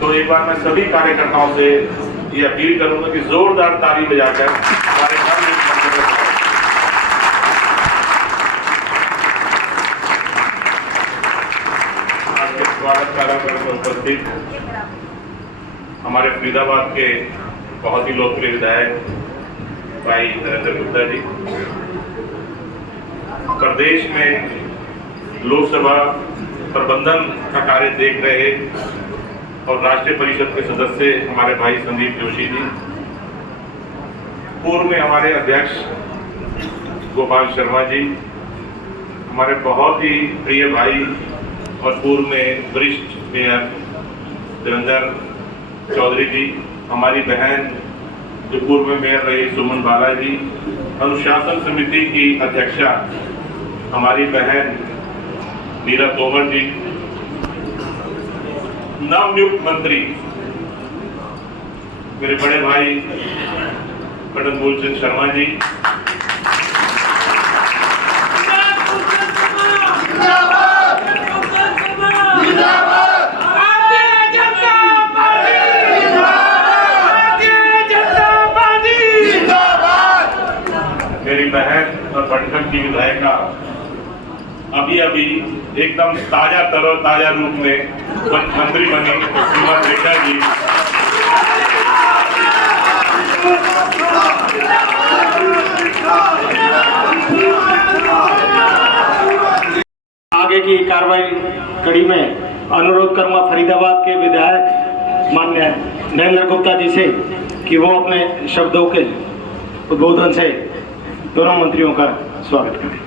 तो एक बार मैं सभी कार्यकर्ताओं से ये अपील करूंगा कि जोरदार ताली बजाकर हमारे आज के स्वागत कार्यक्रम में उपस्थित हमारे फरीदाबाद के बहुत ही लोकप्रिय विधायक भाई नरेंद्र गुप्ता जी, प्रदेश में लोकसभा प्रबंधन का कार्य देख रहे और राष्ट्रीय परिषद के सदस्य हमारे भाई संदीप जोशी जी, पूर्व में हमारे अध्यक्ष गोपाल शर्मा जी, हमारे बहुत ही प्रिय भाई और पूर्व में वरिष्ठ मेयर देवेंद्र चौधरी जी, हमारी बहन जो पूर्व में मेयर रही सुमन बाला जी, अनुशासन समिति की अध्यक्षा हमारी बहन नीरा तोमर जी, नवनियुक्त मंत्री मेरे बड़े भाई पंडित मूलचंद शर्मा जी, मेरी बहन और बटखल की विधायिका अभी एकदम ताजा तरोताजा रूप में मंत्री बनी सीमा रेखा जी, आगे की कार्रवाई कड़ी में अनुरोध करूंगा फरीदाबाद के विधायक माननीय नरेंद्र गुप्ता जी से कि वो अपने शब्दों के उद्बोधन से दोनों मंत्रियों का स्वागत करें।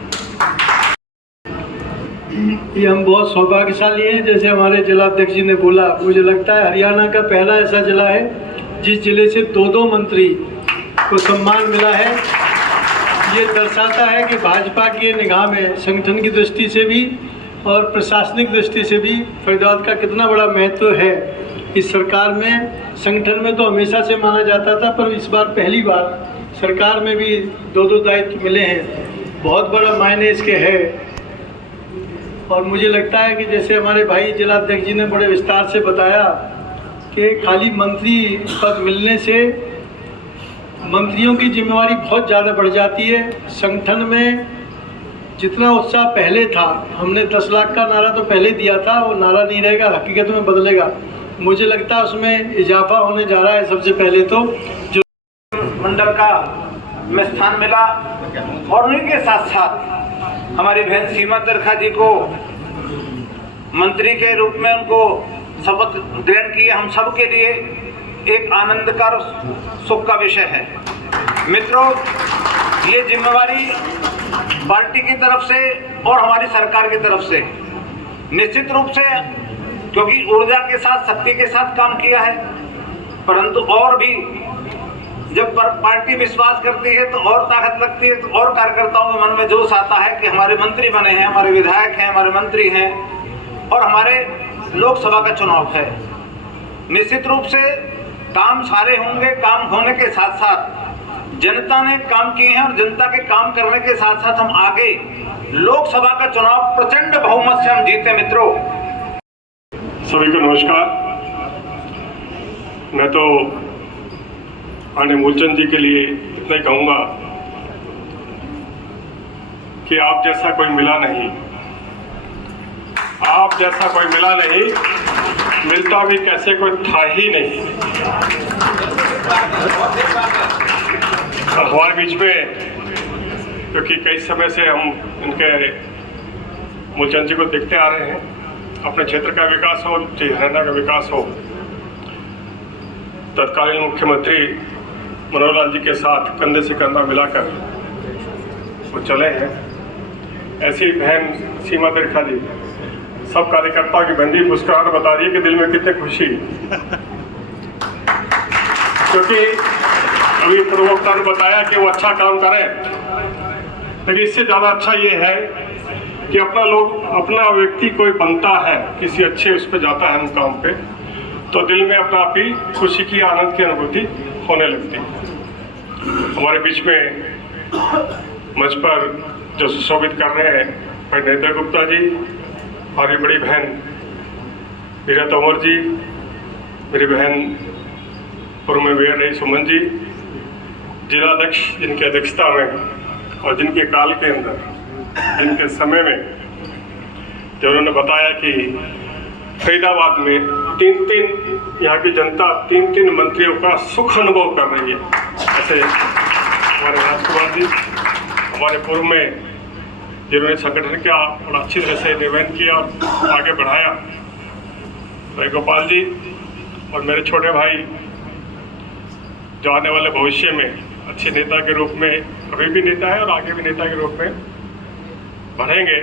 ये हम बहुत सौभाग्यशाली हैं, जैसे हमारे जिलाध्यक्ष जी ने बोला, मुझे लगता है हरियाणा का पहला ऐसा जिला है जिस जिले से दो मंत्री को सम्मान मिला है। ये दर्शाता है कि भाजपा की निगाह में संगठन की दृष्टि से भी और प्रशासनिक दृष्टि से भी फरीदाबाद का कितना बड़ा महत्व है। इस सरकार में संगठन में तो हमेशा से माना जाता था, पर इस बार पहली बार सरकार में भी दो दायित्व मिले हैं, बहुत बड़ा मायने इसके है। और मुझे लगता है कि जैसे हमारे भाई जिलाध्यक्ष जी ने बड़े विस्तार से बताया कि खाली मंत्री पद मिलने से मंत्रियों की जिम्मेवारी बहुत ज़्यादा बढ़ जाती है। संगठन में जितना उत्साह पहले था, हमने 10 लाख का नारा तो पहले दिया था, वो नारा नहीं रहेगा, हकीकत में बदलेगा। मुझे लगता है उसमें इजाफा होने जा रहा है। सबसे पहले तो जो मंडल का में स्थान मिला और उन्हीं के साथ साथ हमारी बहन सीमा तरखा जी को मंत्री के रूप में उनको शपथ ग्रहण किए, हम सब के लिए एक आनंद का और सुख का विषय है। मित्रों, ये जिम्मेवारी पार्टी की तरफ से और हमारी सरकार की तरफ से निश्चित रूप से, क्योंकि ऊर्जा के साथ शक्ति के साथ काम किया है, परंतु और भी जब पार्टी विश्वास करती है तो और ताकत लगती है, तो और कार्यकर्ताओं के मन में जोश आता है कि हमारे मंत्री बने हैं, हमारे विधायक हैं, हमारे मंत्री हैं और हमारे लोकसभा का चुनाव है। निश्चित रूप से काम सारे होंगे। काम होने के साथ साथ जनता ने काम किए हैं और जनता के काम करने के साथ साथ हम आगे लोकसभा का चुनाव प्रचंड बहुमत से हम जीते। मित्रों, सभी को नमस्कार। मैं तो माननीय मूलचंद जी के लिए इतना ही कहूँगा कि आप जैसा कोई मिला नहीं, आप जैसा कोई मिला नहीं, मिलता भी कैसे कोई था ही नहीं। हमारे बीच में, क्योंकि कई समय से हम इनके मूलचंद जी को देखते आ रहे हैं, अपने क्षेत्र का विकास हो, हरियाणा का विकास हो, तत्कालीन मुख्यमंत्री मनोहर लाल जी के साथ कंधे से कंधा मिलाकर वो चले हैं। ऐसी बहन सीमा तरखा जी सब कार्यकर्ताओं की बंदी मुस्कुराहट बता रही है कि दिल में कितनी खुशी, क्योंकि अभी प्रवक्ता ने बताया कि वो अच्छा काम करें, लेकिन इससे ज़्यादा अच्छा ये है कि अपना व्यक्ति कोई बनता है, किसी अच्छे उस पर जाता है मुकाम पे, तो दिल में अपना आप ही खुशी की, आनंद की अनुभूति होने लगती है। हमारे बीच में मंच पर जो सुशोभित कर रहे हैं भाई नरेंद्र गुप्ता जी, हमारी बड़ी बहन नीरा तोमर जी, मेरी बहन पूर्व में मेयर रही सुमन जी, जिलाध्यक्ष जिनकी अध्यक्षता में और जिनके काल के अंदर, जिनके समय में जो उन्होंने बताया कि फरीदाबाद में 3-3 यहाँ की जनता 3-3 मंत्रियों का सुख अनुभव कर रही है। ऐसे हमारे राजकुमार जी, हमारे पूर्व में जिन्होंने संगठन का बड़ा अच्छी तरह से निर्वहन किया और आगे बढ़ाया, भाई गोपाल जी और मेरे छोटे भाई जो आने वाले भविष्य में अच्छे नेता के रूप में, अभी भी नेता है और आगे भी नेता के रूप में बढ़ेंगे,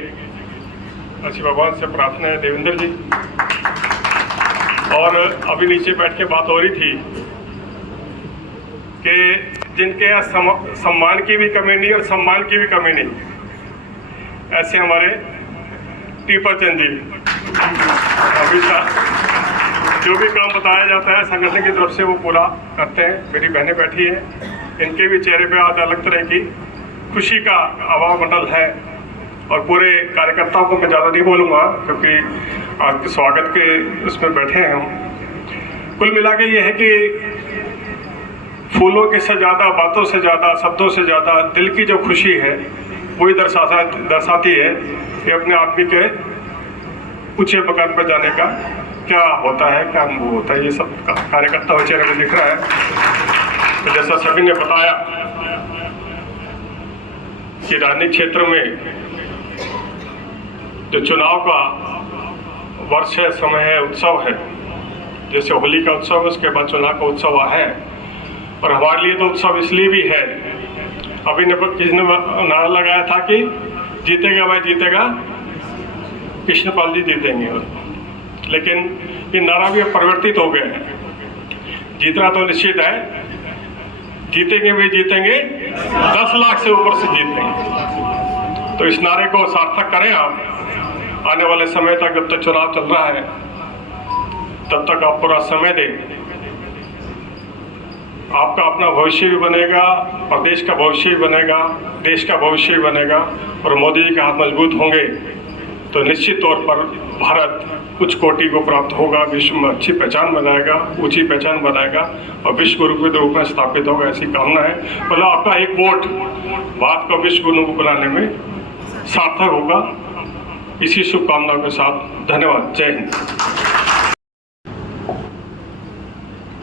ऐसी भगवान से प्रार्थना है। देवेंद्र जी, और अभी नीचे बैठ के बात हो रही थी कि जिनके यहाँ सम्मान की भी कमी नहीं और सम्मान की भी कमी नहीं, ऐसे हमारे टीपर चंद जी हमेशा जो भी काम बताया जाता है संगठन की तरफ से वो पूरा करते हैं। मेरी बहनें बैठी हैं, इनके भी चेहरे पे आज अलग तरह की खुशी का हवा मंडल है। और पूरे कार्यकर्ताओं को मैं ज़्यादा नहीं बोलूँगा क्योंकि आज के स्वागत के उसमें बैठे हैं हम। कुल मिला के ये है कि फूलों के से ज़्यादा, बातों से ज़्यादा, शब्दों से ज़्यादा दिल की जो खुशी है वही दर्शाती है कि अपने आदमी के ऊंचे मकान पर जाने का क्या होता है, क्या अनुभव होता है। ये सब कार्यकर्ता के चेहरे में दिख रहा है। तो जैसा सभी ने बताया कि राजनीतिक क्षेत्र में जो चुनाव का वर्ष है, समय है, उत्सव है, जैसे होली का उत्सव है उसके बाद चुनाव का उत्सव है। और हमारे लिए तो उत्सव इसलिए भी है, अभी ने किसी ने नारा लगाया था कि जीतेगा भाई जीतेगा, कृष्णपाल जी जीतेंगे, लेकिन ये नारा भी परिवर्तित हो गया है। जीतना तो निश्चित है, जीतेंगे भी जीतेंगे, 10 लाख से ऊपर से जीतेंगे। तो इस नारे को सार्थक करें आप। आने वाले समय तक, जब तक चुनाव चल रहा है तब तक आप पूरा समय दें। आपका अपना भविष्य भी बनेगा, प्रदेश का भविष्य भी बनेगा, देश का भविष्य भी बनेगा। और मोदी जी के हाथ मजबूत होंगे तो निश्चित तौर पर भारत उच्च कोटि को प्राप्त होगा, विश्व में अच्छी पहचान बनाएगा, ऊंची पहचान बनाएगा और विश्व गुरु के रूप में स्थापित होगा, ऐसी कामना है। मतलब आपका एक वोट भारत को विश्व गुरु बनाने में सार्थक होगा। इसी शुभकामनाओं के साथ धन्यवाद। जय हिंद।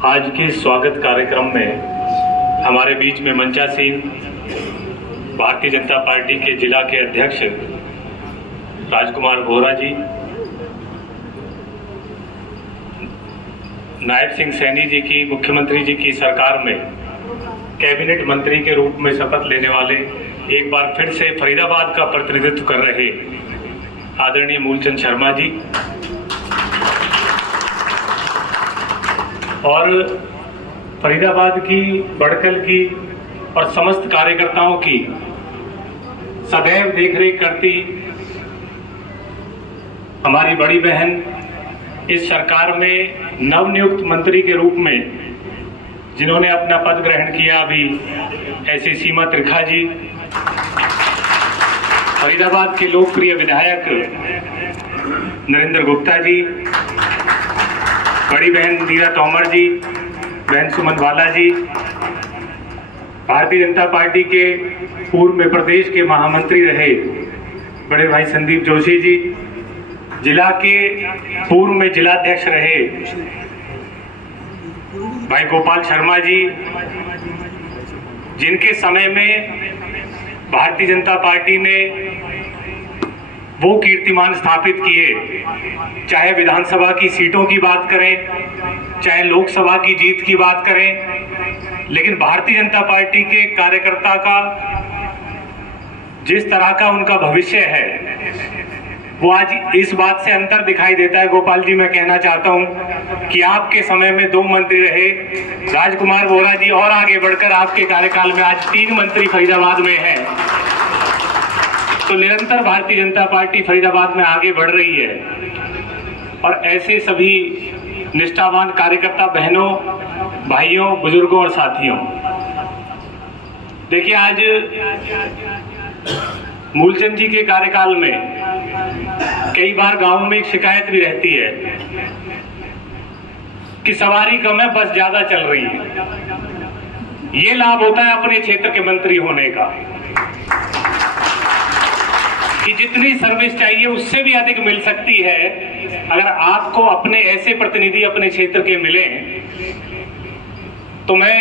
आज के स्वागत कार्यक्रम में हमारे बीच में मंचासीन भारतीय जनता पार्टी के जिला के अध्यक्ष राजकुमार बोहरा जी, नायब सिंह सैनी जी की मुख्यमंत्री जी की सरकार में कैबिनेट मंत्री के रूप में शपथ लेने वाले, एक बार फिर से फरीदाबाद का प्रतिनिधित्व कर रहे आदरणीय मूलचंद शर्मा जी, और फरीदाबाद की, बड़कल की और समस्त कार्यकर्ताओं की सदैव देखरेख करती हमारी बड़ी बहन, इस सरकार में नवनियुक्त मंत्री के रूप में जिन्होंने अपना पद ग्रहण किया अभी, ऐसी सीमा त्रिखा जी, फरीदाबाद के लोकप्रिय विधायक नरेंद्र गुप्ता जी, बड़ी बहन नीरा तोमर जी, बहन सुमन वाला जी, भारतीय जनता पार्टी के पूर्व में प्रदेश के महामंत्री रहे बड़े भाई संदीप जोशी जी, जिला के पूर्व में जिलाध्यक्ष रहे भाई गोपाल शर्मा जी, जिनके समय में भारतीय जनता पार्टी ने वो कीर्तिमान स्थापित किए, चाहे विधानसभा की सीटों की बात करें, चाहे लोकसभा की जीत की बात करें, लेकिन भारतीय जनता पार्टी के कार्यकर्ता का जिस तरह का उनका भविष्य है वो आज इस बात से अंतर दिखाई देता है। गोपाल जी, मैं कहना चाहता हूं कि आपके समय में 2 मंत्री रहे राजकुमार बोहरा जी, और आगे बढ़कर आपके कार्यकाल में आज 3 मंत्री फरीदाबाद में हैं। तो निरंतर भारतीय जनता पार्टी फरीदाबाद में आगे बढ़ रही है और ऐसे सभी निष्ठावान कार्यकर्ता बहनों, भाइयों, बुजुर्गों और साथियों, देखिए आज मूलचंद जी के कार्यकाल में कई बार गांवों में एक शिकायत भी रहती है कि सवारी कम है, बस ज्यादा चल रही है। ये लाभ होता है अपने क्षेत्र के मंत्री होने का, कि जितनी सर्विस चाहिए उससे भी अधिक मिल सकती है अगर आपको अपने ऐसे प्रतिनिधि अपने क्षेत्र के मिले। तो मैं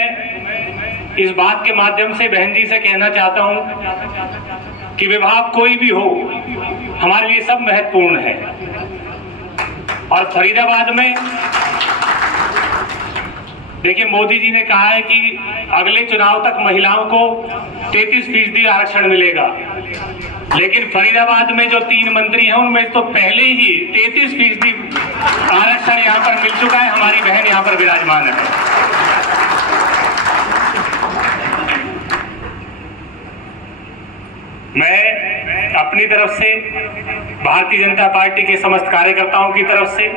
इस बात के माध्यम से बहन जी से कहना चाहता हूं कि विभाग कोई भी हो, हमारे लिए सब महत्वपूर्ण है। और फरीदाबाद में देखिए, मोदी जी ने कहा है कि अगले चुनाव तक महिलाओं को 33% आरक्षण मिलेगा, लेकिन फरीदाबाद में जो 3 मंत्री हैं उनमें तो पहले ही 33% आरक्षण यहाँ पर मिल चुका है। हमारी बहन यहाँ पर विराजमान है। मैं अपनी तरफ से, भारतीय जनता पार्टी के समस्त कार्यकर्ताओं की तरफ से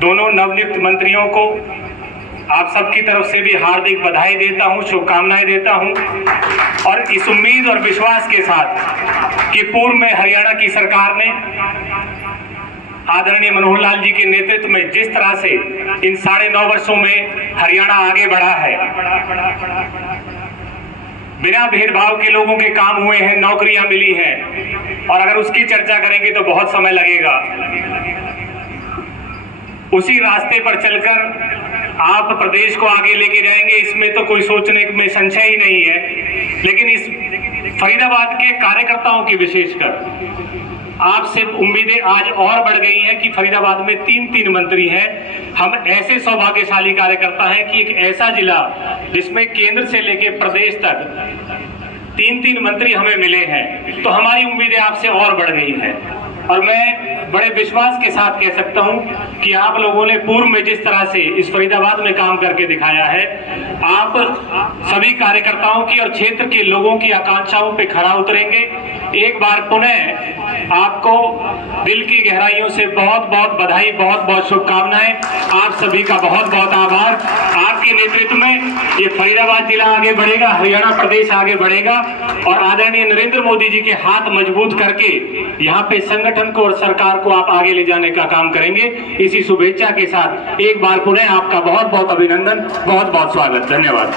दोनों नवनियुक्त मंत्रियों को आप सबकी तरफ से भी हार्दिक बधाई देता हूं, शुभकामनाएं देता हूं, और इस उम्मीद और विश्वास के साथ कि पूर्व में हरियाणा की सरकार ने आदरणीय मनोहर लाल जी के नेतृत्व में जिस तरह से इन 9.5 वर्षों में हरियाणा आगे बढ़ा है, बिना भेदभाव के लोगों के काम हुए हैं, नौकरियां मिली हैं, और अगर उसकी चर्चा करेंगे तो बहुत समय लगेगा। उसी रास्ते पर चलकर आप प्रदेश को आगे लेके जाएंगे, इसमें तो कोई सोचने में संशय ही नहीं है। लेकिन इस फरीदाबाद के कार्यकर्ताओं की विशेषकर आपसे उम्मीदें आज और बढ़ गई हैं कि फरीदाबाद में 3 मंत्री हैं। हम ऐसे सौभाग्यशाली कार्यकर्ता हैं कि एक ऐसा जिला जिसमें केंद्र से लेकर प्रदेश तक 3 मंत्री हमें मिले हैं, तो हमारी उम्मीदें आपसे और बढ़ गई हैं। और मैं बड़े विश्वास के साथ कह सकता हूं कि आप लोगों ने पूर्व में जिस तरह से इस फरीदाबाद में काम करके दिखाया है, आप सभी कार्यकर्ताओं की और क्षेत्र के लोगों की आकांक्षाओं पे खरा उतरेंगे। एक बार पुनः आपको दिल की गहराइयों से बहुत बहुत बधाई, बहुत बहुत शुभकामनाएं। आप सभी का बहुत बहुत आभार। आपके नेतृत्व में ये फरीदाबाद जिला आगे बढ़ेगा, हरियाणा प्रदेश आगे बढ़ेगा, और आदरणीय नरेंद्र मोदी जी के हाथ मजबूत करके यहाँ पे संगठन को और सरकार को आप आगे ले जाने का काम करेंगे। इसी शुभेच्छा के साथ एक बार पुनः आपका बहुत बहुत अभिनंदन, बहुत बहुत स्वागत। धन्यवाद।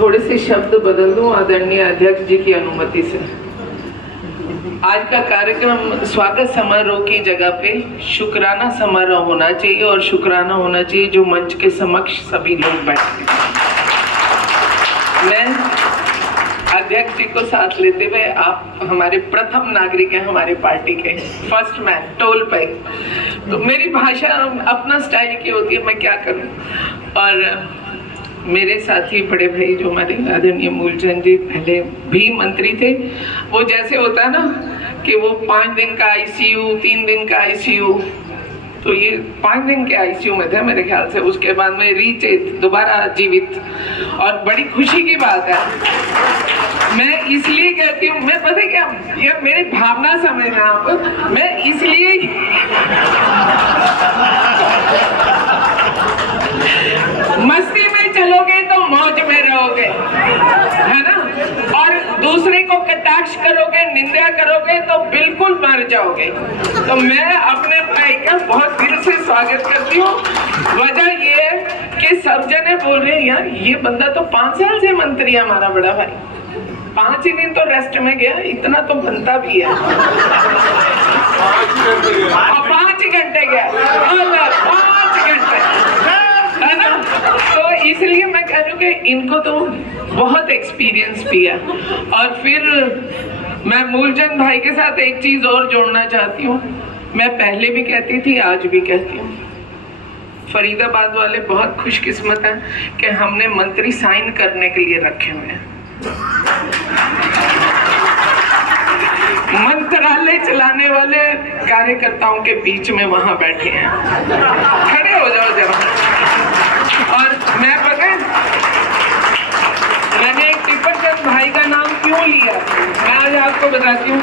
थोड़े से शब्द बदल दूं आदरणीय अध्यक्ष जी की अनुमति से। आज का कार्यक्रम स्वागत समारोह की जगह पे शुक्राना समारोह होना चाहिए, और शुक्राना होना चाहिए जो मंच के समक्ष सभी लोग बैठे। मैं अध्यक्ष जी को साथ लेते हुए, आप हमारे प्रथम नागरिक हैं, हमारी पार्टी के फर्स्ट मैन टोल पे, तो मेरी भाषा अपना स्टाइल की होती है, मैं क्या करूं। और मेरे साथी बड़े भाई जो हमारे आदरणीय मूलचंद जी पहले भी मंत्री थे, वो जैसे होता है ना कि वो 5 दिन का ICU, 3 दिन का ICU, तो ये 5 दिन के ICU में थे मेरे ख्याल से। उसके बाद में रीचेत, दोबारा जीवित, और बड़ी खुशी की बात है। मैं इसलिए कहती हूँ, मैं पता क्या, ये मेरी भावना समझना आप, मैं इसलिए मस्ती में चलोगे तो मौज में रहोगे, है ना, और दूसरे को कटाक्ष करोगे, निंदा करोगे तो बिल्कुल मर जाओगे। तो मैं अपने भाई का बहुत दिल से स्वागत करती हूँ। वजह ये है कि सब जने बोल रहे हैं यार ये बंदा तो 5 साल से मंत्री है, हमारा बड़ा भाई 5 ही दिन तो रेस्ट में गया, इतना तो बनता भी है। 5 घंटे गया, 5 घंटे, है ना। तो इसलिए मैं कह रही हूँ कि इनको तो बहुत एक्सपीरियंस भी है। और फिर मैं मूलचंद भाई के साथ एक चीज और जोड़ना चाहती हूँ। मैं पहले भी कहती थी, आज भी कहती हूँ, फरीदाबाद वाले बहुत खुशकिस्मत हैं कि हमने मंत्री साइन करने के लिए रखे हुए हैं। मंत्रालय चलाने वाले कार्यकर्ताओं के बीच में वहां बैठे हैं। खड़े हो जाओ जरा। और मैं पता है मैंने टिप्परचंद भाई का नाम क्यों लिया, मैं आज आपको बताती हूँ।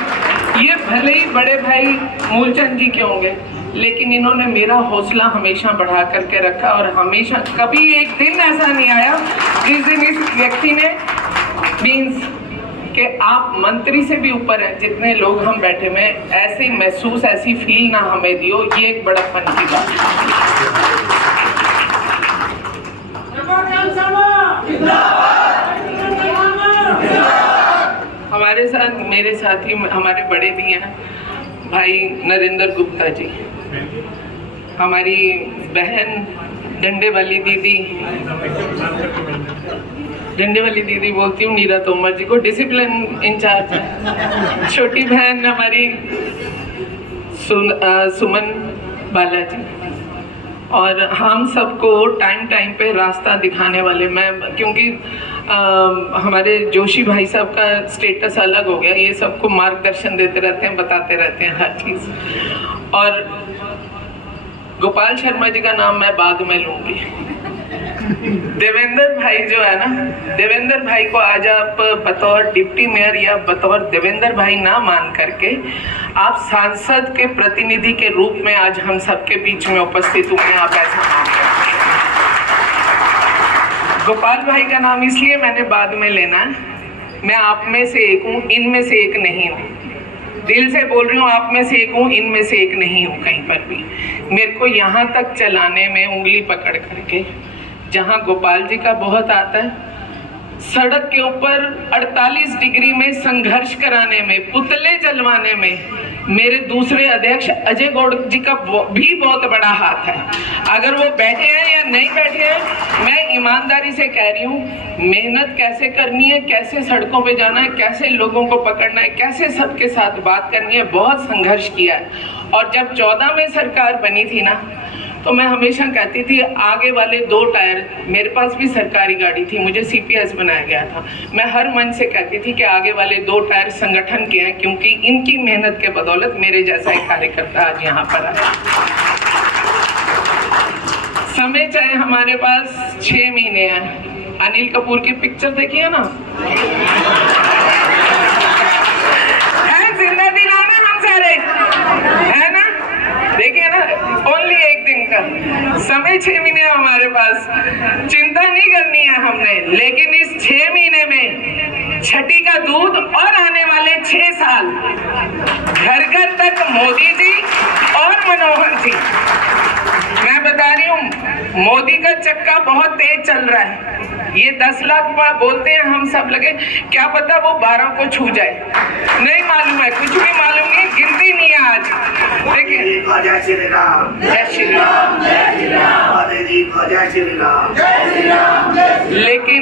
ये भले ही बड़े भाई मूलचंद जी के होंगे, लेकिन इन्होंने मेरा हौसला हमेशा बढ़ा करके रखा, और हमेशा कभी एक दिन ऐसा नहीं आया जिस दिन इस व्यक्ति ने मीन्स कि आप मंत्री से भी ऊपर हैं, जितने लोग हम बैठे में, ऐसी महसूस, ऐसी फील ना हमें दियो। ये एक बड़ा फन की बात है। हमारे साथ मेरे साथी हमारे बड़े भी हैं, भाई नरेंद्र गुप्ता जी, हमारी बहन डंडे वाली दीदी बोलती हूँ नीरा तोमर जी को, डिसिप्लिन इंचार्ज है। छोटी बहन हमारी सुमन बालाजी, और हम सबको टाइम पे रास्ता दिखाने वाले, मैं क्योंकि हमारे जोशी भाई साहब का स्टेटस अलग हो गया, ये सबको मार्गदर्शन देते रहते हैं, बताते रहते हैं हर चीज़। और गोपाल शर्मा जी का नाम मैं बाद में लूँगी। देवेंद्र भाई जो है ना, देवेंद्र भाई को आज आप बतौर डिप्टी मेयर या बतौर देवेंद्र भाई ना मान करके आप सांसद के प्रतिनिधि के रूप में आज हम सबके बीच में उपस्थित हुए हैं, आप ऐसा मान रहे हैं। गोपाल भाई का नाम इसलिए मैंने बाद में लेना है, मैं आप में से एक हूँ, इनमें से एक नहीं हूँ, दिल से बोल रही हूँ, आप में से एक हूँ, इनमें से एक नहीं हूँ कहीं पर भी। मेरे को यहाँ तक चलाने में उंगली पकड़ करके, जहाँ गोपाल जी का बहुत आता है, सड़क के ऊपर 48 डिग्री में संघर्ष कराने में, पुतले जलवाने में मेरे दूसरे अध्यक्ष अजय गौड़ जी का भी बहुत बड़ा हाथ है। अगर वो बैठे हैं या नहीं बैठे हैं, मैं ईमानदारी से कह रही हूँ, मेहनत कैसे करनी है, कैसे सड़कों पे जाना है, कैसे लोगों को पकड़ना है, कैसे सबके साथ बात करनी है, बहुत संघर्ष किया है। और जब 14 में सरकार बनी थी ना, तो मैं हमेशा कहती थी आगे वाले 2 टायर, मेरे पास भी सरकारी गाड़ी थी, मुझे CPS बनाया गया था, मैं हर मन से कहती थी कि आगे वाले 2 टायर संगठन के हैं, क्योंकि इनकी मेहनत के बदौलत मेरे जैसा एक कार्यकर्ता आज यहाँ पर आया। समय चाहे हमारे पास 6 महीने हैं, अनिल कपूर की पिक्चर देखी है ना, जिंदा दिलाना हम सारे, है ना, देखिए ना, ओनली एक दिन का समय, 6 महीने हमारे पास, चिंता नहीं करनी है हमने। लेकिन इस 6 महीने में छठी का दूध और आने वाले 6 साल घर घर तक मोदी जी और मनोहर जी, मैं बता रही हूँ, मोदी का चक्का बहुत तेज चल रहा है। ये 10 लाख बोलते हैं हम सब लगे, क्या पता वो 12 को छू जाए, नहीं मालूम है, कुछ भी मालूम नहीं, गिनती नहीं है आज। देखिए, जय श्री राम, जय श्री राम, जय श्री राम, मोदी जी को जय श्री राम, जय श्री राम। लेकिन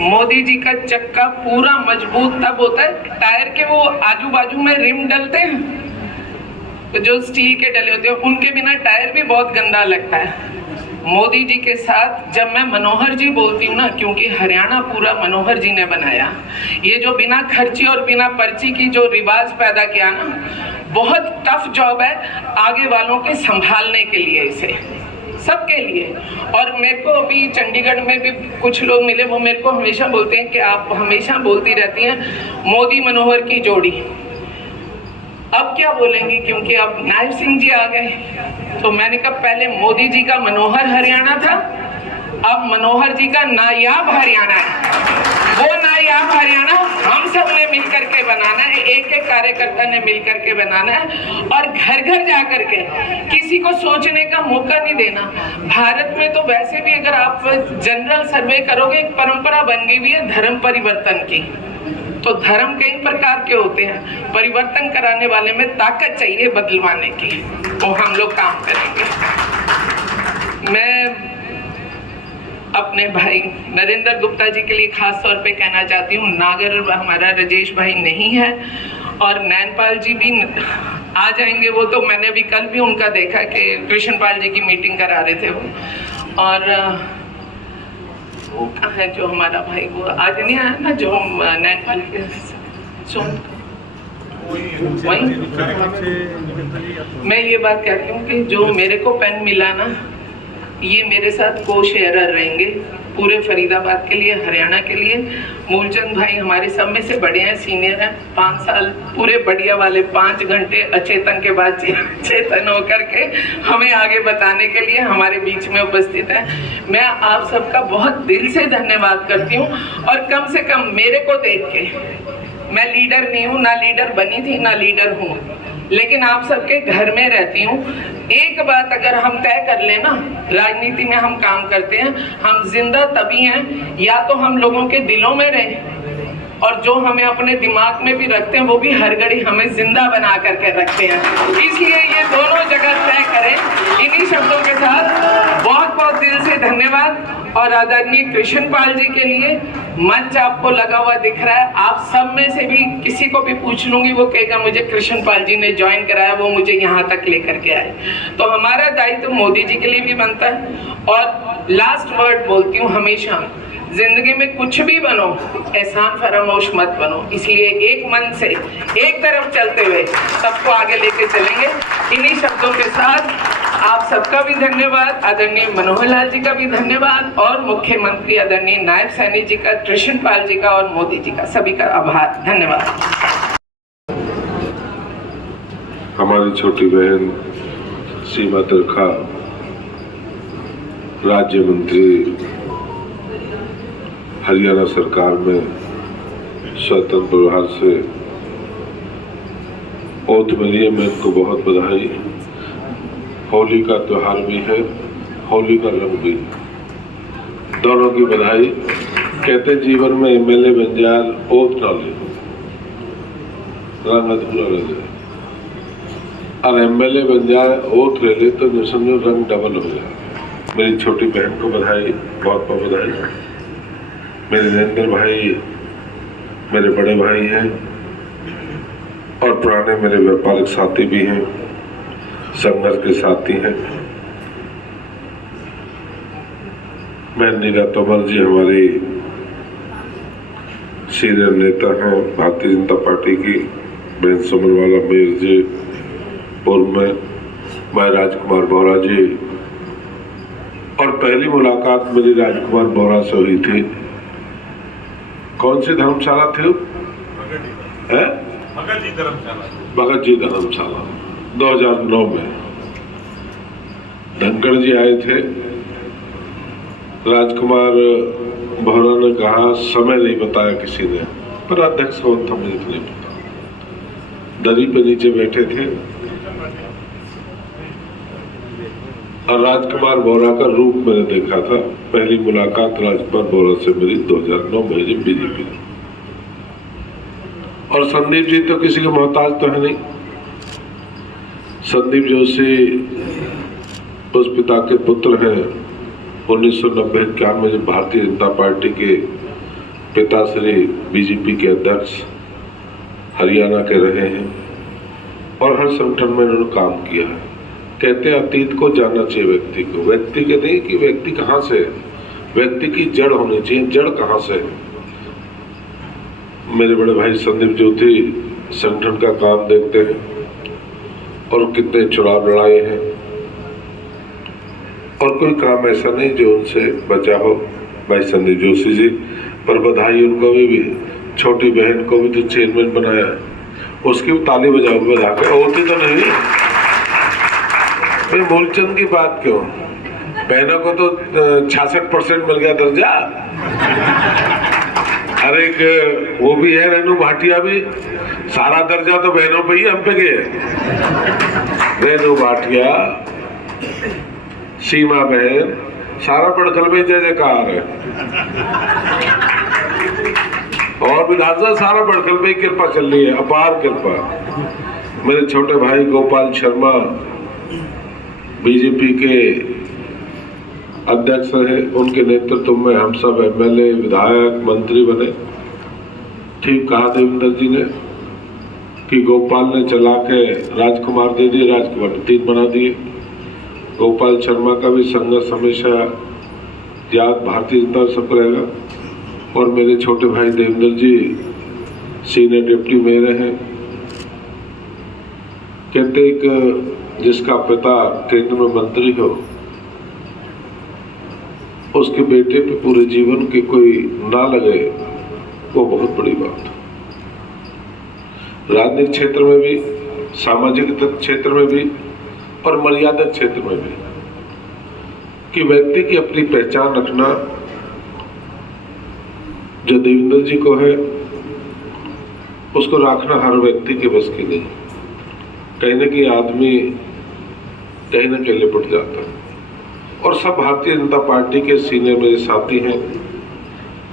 मोदी जी का चक्का पूरा मजबूत तब होता है, टायर के वो आजू बाजू में रिम डलते हैं, तो जो स्टील के डले होते हैं, उनके बिना टायर भी बहुत गंदा लगता है। मोदी जी के साथ जब मैं मनोहर जी बोलती हूँ ना, क्योंकि हरियाणा पूरा मनोहर जी ने बनाया, ये जो बिना खर्ची और बिना पर्ची की जो रिवाज पैदा किया ना, बहुत टफ जॉब है आगे वालों के संभालने के लिए, इसे सबके लिए। और मेरे को अभी चंडीगढ़ में भी कुछ लोग मिले, वो मेरे को हमेशा बोलते हैं कि आप हमेशा बोलती रहती हैं मोदी मनोहर की जोड़ी, अब क्या बोलेंगी, क्योंकि अब नायब सिंह जी आ गए। तो मैंने कहा पहले मोदी जी का मनोहर हरियाणा था, अब मनोहर जी का नायाब हरियाणा है। वो नायाब हरियाणा हम सब ने मिलकर के बनाना है, एक एक कार्यकर्ता ने मिलकर के बनाना है, और घर घर जा कर के किसी को सोचने का मौका नहीं देना। भारत में तो वैसे भी अगर आप जनरल सर्वे करोगे, एक परंपरा बन गई हुई है धर्म परिवर्तन की। तो धर्म कई प्रकार के होते हैं, परिवर्तन कराने वाले में ताकत चाहिए बदलवाने की, वो हम लोग काम करेंगे। मैं अपने भाई नरेंद्र गुप्ता जी के लिए खास तौर पे कहना चाहती हूँ, नागर हमारा राजेश भाई नहीं है, और नैनपाल जी भी आ जाएंगे, वो तो मैंने भी कल भी उनका देखा कि कृष्णपाल जी की मीटिंग करा रहे थे वो। और वो कहाँ है जो हमारा भाई, वो आज नहीं आया ना, जो नैनपाल के वही। मैं ये बात कहती हूँ कि जो मेरे को पेन मिला ना, ये मेरे साथ को शेयरर रहेंगे पूरे फरीदाबाद के लिए, हरियाणा के लिए। मूलचंद भाई हमारे सब में से बड़े हैं, सीनियर हैं, 5 साल पूरे बढ़िया वाले 5 घंटे अचेतन के बाद चेतन होकर के हमें आगे बताने के लिए हमारे बीच में उपस्थित है। मैं आप सबका बहुत दिल से धन्यवाद करती हूँ। और कम से कम मेरे को देख के, मैं लीडर नहीं हूँ, ना लीडर बनी थी, ना लीडर हूँ, लेकिन आप सबके घर में रहती हूँ। एक बात अगर हम तय कर लें ना, राजनीति में हम काम करते हैं, हम जिंदा तभी हैं या तो हम लोगों के दिलों में रहें, और जो हमें अपने दिमाग में भी रखते हैं वो भी हर घड़ी हमें जिंदा बना करके रखते हैं। इसलिए ये दोनों जगह तय करें। इन्हीं शब्दों के साथ बहुत बहुत दिल से धन्यवाद। और आदरणीय कृष्ण पाल जी के लिए मंच आपको लगा हुआ दिख रहा है, आप सब में से भी किसी को भी पूछ लूंगी, वो कहेगा मुझे कृष्ण पाल जी ने ज्वाइन कराया, वो मुझे यहाँ तक लेकर के आए। तो हमारा दायित्व तो मोदी जी के लिए भी बनता है। और लास्ट वर्ड बोलती हूँ, हमेशा जिंदगी में कुछ भी बनो, एहसान फरामोश मत बनो। इसलिए एक मन से एक तरफ चलते हुए सबको आगे लेके चलेंगे। इन्हीं शब्दों के साथ आप सबका भी धन्यवाद, आदरणीय मनोहर लाल जी का भी धन्यवाद, और मुख्यमंत्री आदरणीय नायब सैनी जी का, कृष्ण पाल जी का और मोदी जी का, सभी का आभार, धन्यवाद। हमारी छोटी बहन सीमा तिरखा राज्य मंत्री हरियाणा सरकार में स्वतंत्र प्रभार से ओथ मिली है, मैं इनको बहुत बधाई। होली का त्योहार भी है, होली का रंग भी, दोनों की बधाई। कहते जीवन में एमएलए बन जाए ओथ ना ले, रंग अधूरा रह जाए, और एमएलए बन जाए ओथ ले ले तो जो समझो रंग डबल हो जाए। मेरी छोटी बहन को बधाई, बहुत बहुत बधाई। मेरे नरेंद्र भाई मेरे बड़े भाई हैं और पुराने मेरे व्यापारिक साथी भी हैं, संघर्ष के साथी हैं। मैं नीरा तोमर जी हमारी सीनियर नेता हैं भारतीय जनता पार्टी की, बहन सुमनवाला मेयर जी, और मैं राजकुमार बोहरा जी। और पहली मुलाकात मेरी राजकुमार बोहरा से हुई थी। कौन सी धर्मशाला थी? भगत जी धर्मशाला 2009 में। धनखड़ जी आए थे, राजकुमार बोहरा ने कहा समय नहीं बताया किसी ने, पर अध्यक्ष कौन था मुझे नहीं पता। दरी पे नीचे बैठे थे और राजकुमार बोहरा का रूप मैंने देखा था। पहली मुलाकात राजकुमार बोहरा से मेरी 2009 में जब बीजेपी। और संदीप जी तो किसी के मोहताज तो है नहीं। संदीप जोशी उस पिता के पुत्र हैं 1990-91 में जब भारतीय जनता पार्टी के पिता श्री बीजेपी के अध्यक्ष हरियाणा के रहे हैं और हर संगठन में उन्होंने काम किया है। कहते हैं अतीत को जानना चाहिए व्यक्ति को, व्यक्ति के नहीं कि व्यक्ति कहाँ से है, व्यक्ति की जड़ होनी चाहिए, जड़ कहाँ से है। मेरे बड़े भाई संदीप ज्योति संगठन का काम देखते हैं और कितने चुनाव लड़ाए हैं, और कोई काम ऐसा नहीं जो उनसे बचा हो। भाई संदीप जोशी जी पर बधाई उनको भी छोटी बहन को भी तो चेयरमैन बनाया है, उसकी भी ताली बजाओ बजा के। होती तो नहीं मूलचंद की बात क्यों, बहनों को तो 66% मिल गया दर्जा। हर एक वो भी है, रेनू भाटिया भी, सारा दर्जा तो बहनों पे ही हम पे गए। रेनू भाटिया, सीमा बहन, सारा पड़कल में जय जयकार है। और विधानसभा सारा बड़कल में कृपा चल रही है, अपार कृपा। मेरे छोटे भाई गोपाल शर्मा बीजेपी के अध्यक्ष हैं, उनके नेतृत्व में हम सब एमएलए, विधायक, मंत्री बने। ठीक कहा देवेंद्र जी ने कि गोपाल ने चला के राजकुमार दे दिए, राजकुमार ने 3 बना दिए। गोपाल शर्मा का भी संघर्ष हमेशा याद भारतीय जनता सबको रहेगा। और मेरे छोटे भाई देवेंद्र जी सीनियर डिप्टी मेयर हैं। कहते एक जिसका पिता केंद्र में मंत्री हो, उसके बेटे पे पूरे जीवन की कोई ना लगे, वो बहुत बड़ी बात। राजनीतिक क्षेत्र में भी, सामाजिक क्षेत्र में भी और मर्यादा क्षेत्र में भी, कि व्यक्ति की अपनी पहचान रखना जो देवेंद्र जी को है, उसको रखना हर व्यक्ति के बस की नहीं। कहीं ना कहीं आदमी कहीं ना कहीं लिपट जाता है। और सब भारतीय जनता पार्टी के सीनियर मेरे साथी हैं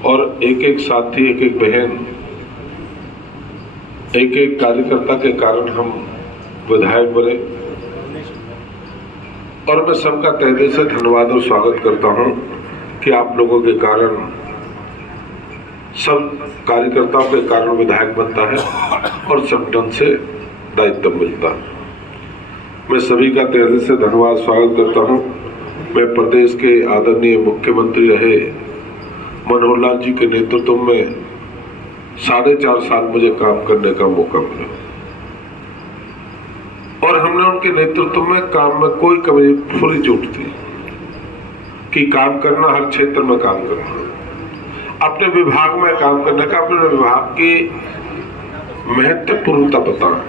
और एक एक साथी, एक एक बहन, एक एक कार्यकर्ता के कारण हम विधायक बने। और मैं सबका तहे दिल से धन्यवाद और स्वागत करता हूं कि आप लोगों के कारण, सब कार्यकर्ताओं के कारण विधायक बनता है और संगठन से दायित्व मिलता है। मैं सभी का तहे दिल से धन्यवाद स्वागत करता हूं। मैं प्रदेश के आदरणीय मुख्यमंत्री रहे मनोहर लाल जी के नेतृत्व में 4.5 साल मुझे काम करने का मौका मिला और हमने उनके नेतृत्व में काम में कोई कमी फुली छूट थी कि काम करना, हर क्षेत्र में काम करना, अपने विभाग में काम करने का, अपने विभाग की महत्वपूर्णता बताना।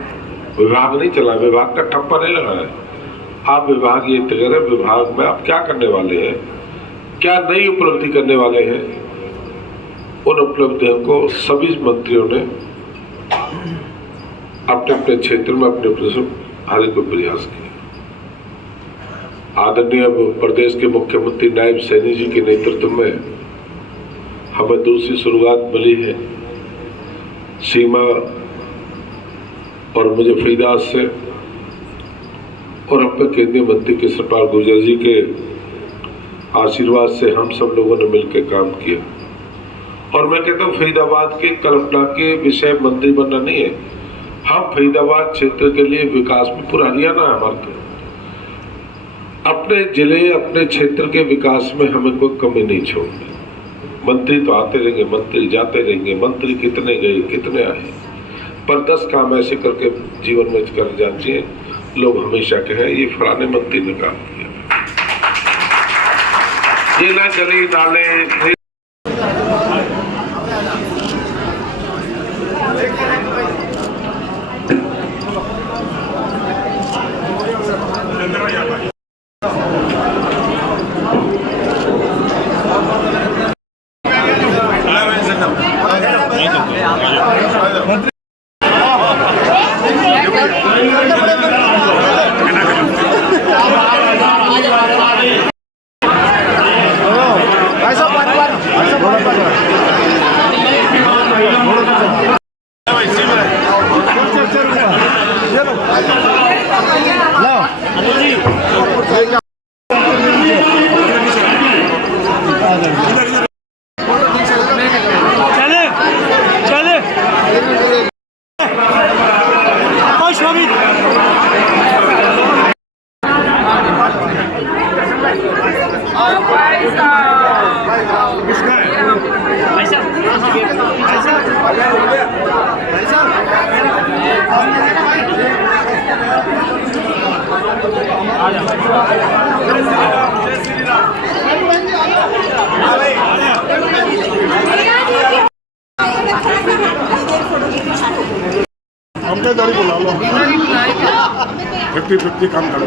विभाग नहीं चला, विभाग का ठप्पा नहीं लगा है। आप विभाग ये तय करें विभाग में आप क्या करने वाले हैं, क्या नई उपलब्धि करने वाले हैं। उन उपलब्धियों को सभी मंत्रियों ने अपने अपने क्षेत्र में अपने हर एक प्रयास किया। आदरणीय प्रदेश के मुख्यमंत्री नायब सैनी जी के नेतृत्व में हमें दूसरी शुरुआत मिली है सीमा और मुझे फरीदाबाद से, और अपने केंद्रीय मंत्री कृष्णपाल गुर्जर जी के आशीर्वाद से हम सब लोगों ने मिलकर काम किया। और मैं कहता हूँ फरीदाबाद की कल्पना के विषय मंत्री बनना नहीं है, हम फरीदाबाद क्षेत्र के लिए विकास में पूरा हरियाणा है हमारे तो, अपने जिले, अपने क्षेत्र के विकास में हमें कोई कमी नहीं छोड़नी। मंत्री तो आते रहेंगे, मंत्री जाते रहेंगे, मंत्री कितने गए कितने आए, पर 10 काम ऐसे करके जीवन में कर जाते हैं लोग हमेशा कहें ये फलाने मंत्री ने काम किया। ये ना गली नाले हमने गाड़ी बुला लो 50-50 काम कर लो।